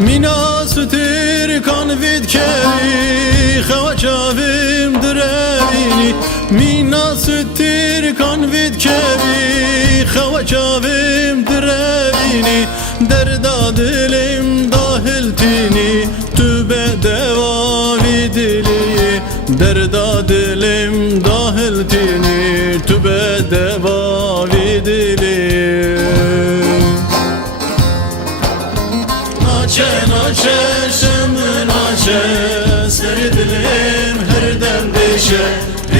Minastir kan vid keri Xavim drevini Minastir kan vid keri Xavim drevini Derda dilim dahiltini Tübe devavi dili Derda dilim dahiltini Tübe devavi dili Naçe naçe şımın naçe Seri dilim her dem değişe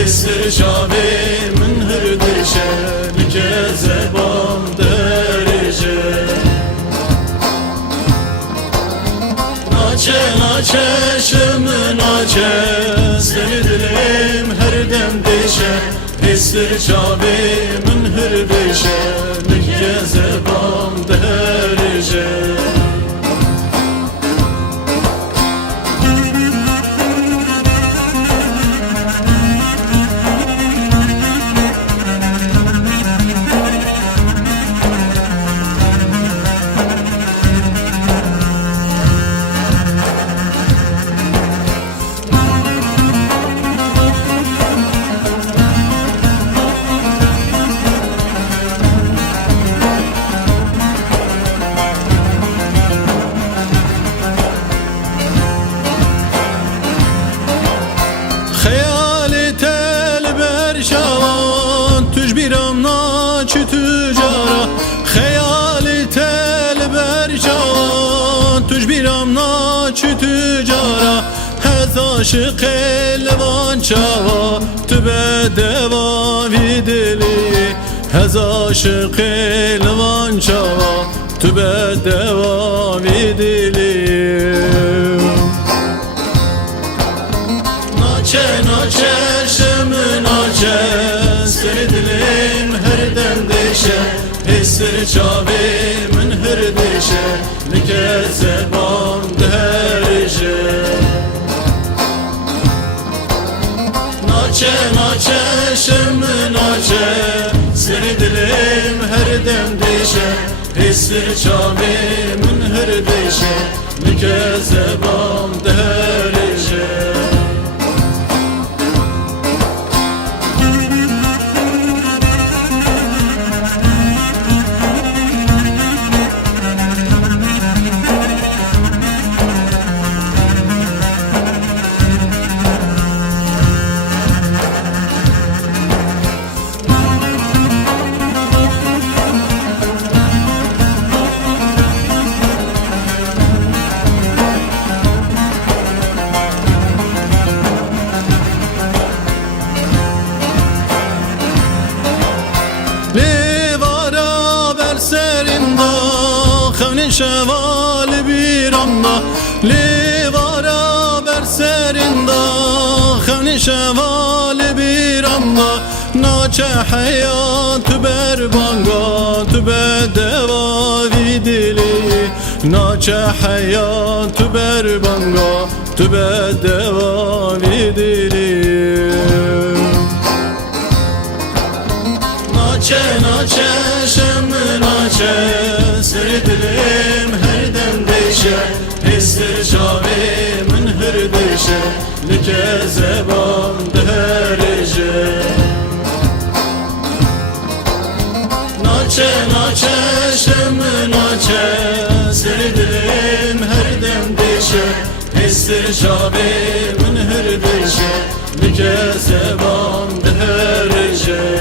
Esir şavimin hır değişe Nike zebam derece Naçe naçe şımın naçe Seri dilim her dem değişe Esir şavimin hır değişe Nike zebam derece tücara Hayali tel bercan Tücbiram naçü tücara Hez aşık elvan çava Tübe devavi dili Hez aşık elvan çava Tübe devavi dili Naçe naçe şımı naçe Seni dilim her dem değişe Esir çavimin hır değişe Nike zebam derece Naçe naçe şımı naçe Seni dilim her dem değişe Esir çavimin hır değişe Nike zebam derece Şeval bir anda Livara berserinda Khani şeval bir anda Naçe hayat berbanga Tübe devavi dili Naçe hayat berbanga Tübe devavi dili Naçe naçe şımı naçe Seri dilim her dem değişe Esir şavimin hır değişe Nike zebam derece Naçe naçe şımı naçe Seri dilim her dem değişe Esir şavimin hır değişe Nike zebam derece